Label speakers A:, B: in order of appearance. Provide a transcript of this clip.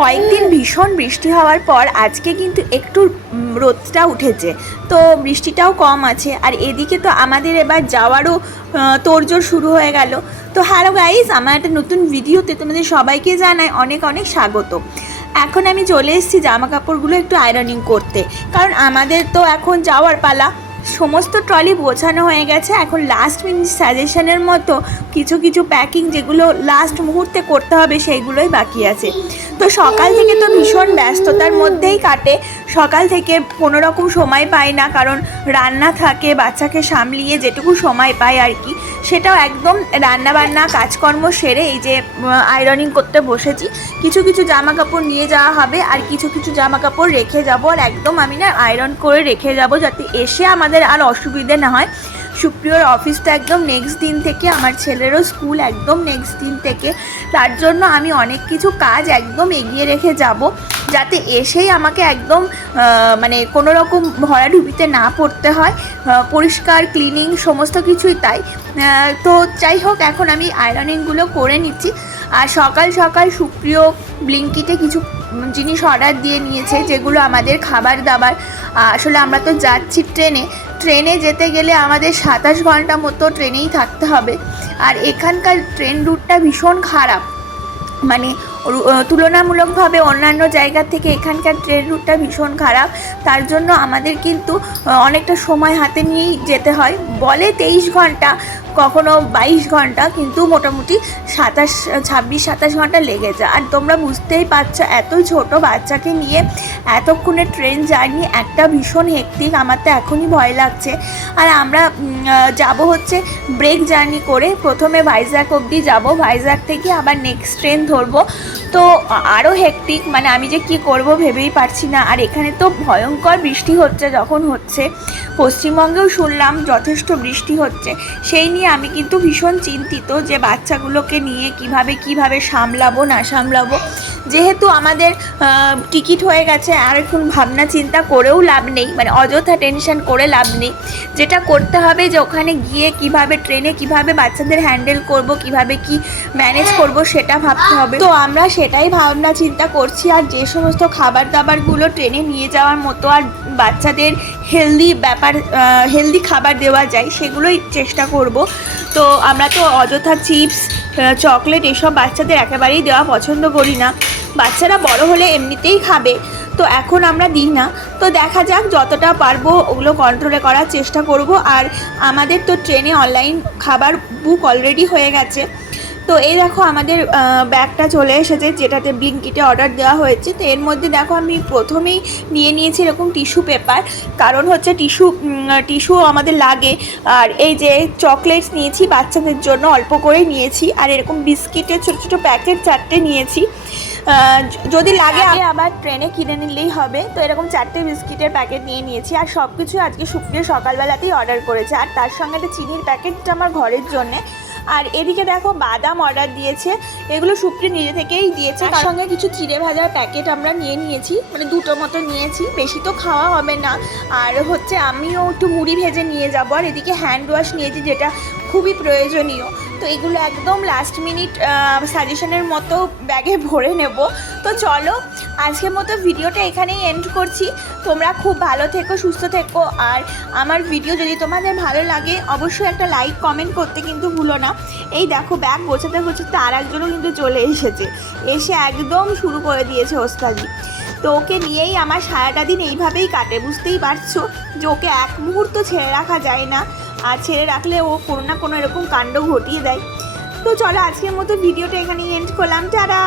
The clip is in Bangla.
A: কয়েকদিন ভীষণ বৃষ্টি হওয়ার পর আজকে কিন্তু একটু রোদটা উঠেছে। তো বৃষ্টিটাও কম আছে। আর এদিকে তো আমাদের এবার যাওয়ারও তোড়জোড় শুরু হয়ে গেল। তো হ্যালো গাইজ আমার একটা নতুন ভিডিওতে তোমাদের সবাইকে জানাই অনেক অনেক স্বাগত। এখন আমি চলে এসেছি জামা কাপড়গুলো একটু আয়রনিং করতে। কারণ আমাদের তো এখন যাওয়ার পালা। সমস্ত ট্রলি বোঝানো হয়ে গেছে। এখন লাস্ট মিনিট সাজেশনের মতো কিছু কিছু প্যাকিং যেগুলো লাস্ট মুহূর্তে করতে হবে সেইগুলোই বাকি আছে। তো সকাল থেকে তো ভীষণ ব্যস্ততার মধ্যেই কাটে। সকাল থেকে কোনো রকম সময় পাই না, কারণ রান্না থাকে, বাচ্চাকে সামলিয়ে যেটুকু সময় পাই আর কি, সেটাও একদম রান্না বান্না কাজকর্ম সেরে এই যে আয়রনিং করতে বসেছি। কিছু কিছু জামা কাপড় নিয়ে যাওয়া হবে আর কিছু কিছু জামা কাপড় রেখে যাব আর একদম আমি না আয়রন করে রেখে যাব যাতে এসে আমাদের আর অসুবিধে না হয়। সুপ্রিয়র অফিসটা একদম নেক্সট দিন থেকে, আমার ছেলেরও স্কুল একদম নেক্সট দিন থেকে। তার জন্য আমি অনেক কিছু কাজ একদম এগিয়ে রেখে যাব, যাতে এসেই আমাকে একদম মানে কোনো রকম ভরাডুবিতে না পড়তে হয় পরিষ্কার ক্লিনিং সমস্ত কিছুই তাই। তো যাই হোক, এখন আমি আয়রনিংগুলো করে নিচ্ছি। আর সকাল সকাল সুপ্রিয় ব্লিঙ্কিতে কিছু জিনিস অর্ডার দিয়ে নিয়েছে, যেগুলো আমাদের খাবার দাবার আসলে আমরা তো যাচ্ছি ট্রেনে ট্রেনে যেতে গেলে আমাদের সাতাশ ঘণ্টা মতো ট্রেনেই থাকতে হবে। আর এখানকার ট্রেন রুটটা ভীষণ খারাপ। মানে তুলনামূলকভাবে অন্যান্য জায়গা থেকে এখানকার ট্রেন রুটটা ভীষণ খারাপ। তার জন্য আমাদের কিন্তু অনেকটা সময় হাতে নিয়েই যেতে হয়। বলে তেইশ ঘণ্টা কখনো বাইশ ঘণ্টা, কিন্তু মোটামুটি সাতাশ, ছাব্বিশ, সাতাশ ঘণ্টা লেগে যায়। আর তোমরা বুঝতেই পারছ, এত ছোট বাচ্চাকে নিয়ে এতক্ষণে ট্রেন জার্নি একটা ভীষণ হেক্টিক আমার তো এখনই ভয় লাগছে। আর আমরা যাব হচ্ছে ব্রেক জার্নি করে, প্রথমে ভাইজ্যাক অবধি যাব। ভাইজ্যাক থেকে আবার নেক্সট ট্রেন ধরবো। তো আরও হেকটিক মানে আমি যে কি করব ভেবেই পারছি না। আর এখানে তো ভয়ঙ্কর বৃষ্টি হচ্ছে যখন হচ্ছে। পশ্চিমবঙ্গেও শুনলাম যথেষ্ট বৃষ্টি হচ্ছে। সেই নিয়ে আমি কিন্তু ভীষণ চিন্তিত যে বাচ্চাগুলোকে নিয়ে কীভাবে কীভাবে সামলাবো, না সামলাবো। যেহেতু আমাদের টিকিট হয়ে গেছে, আর এখন ভাবনা চিন্তা করেও লাভ নেই মানে অযথা টেনশন করে লাভ নেই। যেটা করতে হবে যে ওখানে গিয়ে কীভাবে ট্রেনে কীভাবে বাচ্চাদের হ্যান্ডেল করব, কীভাবে কি ম্যানেজ করব সেটা ভাবতে হবে। তো আমরা সেটাই ভাবনা চিন্তা করছি, আর যে সমস্ত খাবার দাবারগুলো ট্রেনে নিয়ে যাওয়ার মতো আর বাচ্চাদের হেলদি ব্যাপার হেলদি খাবার দেওয়া যায়, সেগুলোই চেষ্টা করব। তো আমরা তো অযথা চিপস চকলেট এসব বাচ্চাদের একেবারেই দেওয়া পছন্দ করি না। বাচ্চারা বড় হলে এমনিতেই খাবে। তো এখন আমরা দিই না। তো দেখা যাক যতটা পারব ওগুলো কন্ট্রোলে করার চেষ্টা করব। আর আমাদের তো ট্রেনে অনলাইন খাবার বুক অলরেডি হয়ে গেছে। তো এই দেখো আমাদের ব্যাগটা চলে এসেছে যেটাতে ব্লিঙ্কিটে অর্ডার দেওয়া হয়েছে। তো এর মধ্যে দেখো আমি প্রথমেই নিয়ে নিয়েছি এরকম টিস্যু পেপার। কারণ হচ্ছে টিস্যু টিস্যু আমাদের লাগে। আর এই যে চকলেটস নিয়েছি বাচ্চাদের জন্য অল্প করে নিয়েছি। আর এরকম বিস্কিটের ছোটো ছোটো প্যাকেট চারটে নিয়েছি। যদি লাগে আগে আবার ট্রেনে কিনে নিলেই হবে। তো এরকম চারটে বিস্কিটের প্যাকেট নিয়ে নিয়েছি। আর সব কিছু আজকে শুক্রিয়া সকালবেলাতেই অর্ডার করেছে। আর তার সঙ্গে একটা চিনির প্যাকেটটা আমার ঘরের জন্যে। আর এদিকে দেখো বাদাম অর্ডার দিয়েছে। এগুলো সুপ্রি নিজে থেকেই দিয়েছে। তার সঙ্গে কিছু চিড়ে ভাজার প্যাকেট আমরা নিয়ে নিয়েছি। মানে দুটো মতো নিয়েছি। বেশি তো খাওয়া হবে না। আর হচ্ছে আমিও একটু মুড়ি ভেজে নিয়ে যাব। আর এদিকে হ্যান্ড ওয়াশ নিয়েছি যেটা খুবই প্রয়োজনীয়। তো এগুলো একদম লাস্ট মিনিট সাজেশনের মতো ব্যাগে ভরে নেব। তো চলো, আজকের মতো ভিডিওটা এখানেই এন্ড করছি। তোমরা খুব ভালো থেকো, সুস্থ থেকো। আর আমার ভিডিও যদি তোমাদের ভালো লাগে, অবশ্যই একটা লাইক কমেন্ট করতে কিন্তু ভুলো না। এই দেখো ব্যাগ গোছাতে গোছাতে আর একজনও কিন্তু চলে এসেছে। এসে একদম শুরু করে দিয়েছে ওস্তাদি তো ওকে নিয়েই আমার সারাটা দিন এইভাবেই কাটে, বুঝতেই পারছ? যে ওকে এক মুহূর্ত ছেড়ে রাখা যায় না। আর ছেড়ে রাখলে ও কোনো না কোনো এরকম কাণ্ড ঘটিয়ে দেয়। তো চলো আজকের মতো ভিডিওটা এখানেই এন্ড করলাম। টাটা!